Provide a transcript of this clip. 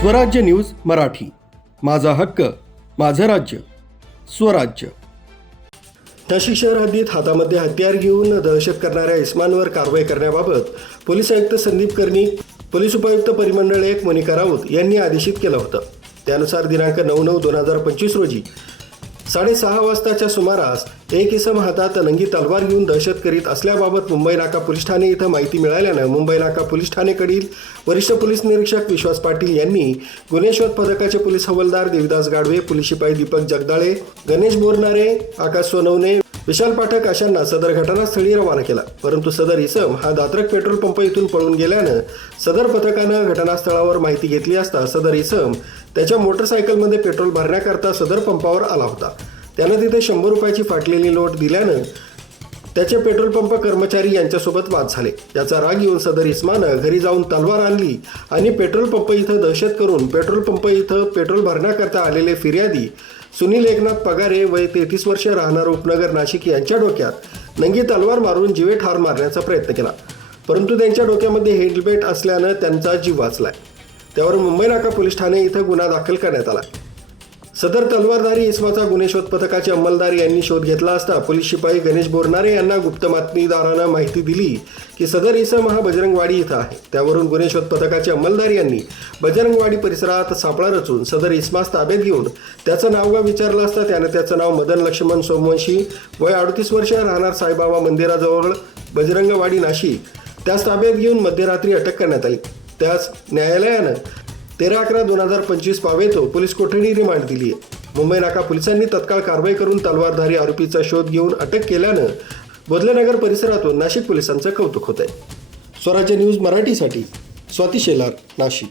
स्वराज्य न्यूज मराठी, माझा हक्क माझं राज्य स्वराज्य। नाशिक शहर हद्दीत हातामध्ये हत्यार घेऊन दहशत करणाऱ्या इस्मांवर कारवाई करण्याबाबत पोलीस आयुक्त संदीप कर्णिक, पोलीस उपायुक्त परिमंडळ 1 मोनिका राऊत यांनी आदेशित केलं होतं। त्यानुसार दिनांक 9/9/2025 रोजी 6:30 वाजताच्या सुमारास एक इसम हातात नंगी तलवार घेऊन दहशत करीत असल्याबाबत मुंबई नाका पोलीस ठाणे इथं माहिती मिळाल्यानं मुंबई नाका पोलीस ठाणेकडील वरिष्ठ पोलीस निरीक्षक विश्वास पाटील यांनी गुन्हे शोध पथकाचे पोलीस हवालदार देविदास गाडवे, पोलीस शिपाई दीपक जगदाळे, गणेश बोरनारे, आकाश सोनवणे, विशाल पाठक अशांना सदर घटनास्थळी रवाना केला। परंतु सदर इसम हा दात्रक पेट्रोल पंप इथून पळून गेल्यानं सदर पथकानं घटनास्थळावर माहिती घेतली असता सदर इसम त्याच्या मोटरसायकलमध्ये पेट्रोल भरण्याकरता सदर पंपावर आला होता। त्यानं तिथे 100 रुपयाची फाटलेली नोट दिल्यानं त्याचे पेट्रोल पंप कर्मचारी यांच्यासोबत वाद झाले। याचा राग येऊन सदर इस्मानं घरी जाऊन तलवार आणली आणि पेट्रोल पंप इथं दहशत करून पेट्रोल पंप इथं पेट्रोल भरण्याकरता आलेले फिर्यादी सुनील एकनाथ पगारे वय 33 वर्ष राहणार उपनगर नाशिक यांच्या डोक्यात नंगी तलवार मारून जीवे ठार मारण्याचा प्रयत्न केला। परंतु त्यांच्या डोक्यामध्ये हेल्मेट असल्यानं त्यांचा जीव वाचलाय। त्यावर मुंबई नाका पोलीस ठाणे इथं गुन्हा दाखल करण्यात आला। सदर तलवारधारी इसमाचा गुन्हे शोध पथकाचे अंमलदार यांनी शोध घेतला असता पोलीस शिपाई गणेश बोरनारे यांना गुप्त बातमीदारानं माहिती दिली की सदर इसम हा बजरंगवाडी इथं आहे। त्यावरून गुन्हे शोध पथकाचे अंमलदार यांनी बजरंगवाडी परिसरात सापळा रचून सदर इसमास ताब्यात घेऊन त्याचं नाव विचारलं असता त्यानं त्याचं नाव मदन लक्ष्मण सोमवंशी वय 38 वर्ष राहणार साईबाबा मंदिराजवळ बजरंगवाडी नाशिक त्यास ताब्यात घेऊन मध्यरात्री अटक करण्यात आली। त्यास न्यायालयानं 13/11/2025 पावेतो पोलीस कोठडी रिमांड दिली आहे। मुंबई नाका पोलिसांनी तत्काळ कारवाई करून तलवारधारी आरोपीचा शोध घेऊन अटक केल्यानं बोधलेनगर परिसरातून नाशिक पोलिसांचं कौतुक होत आहे। स्वराज्य न्यूज मराठीसाठी स्वाती शेलार, नाशिक।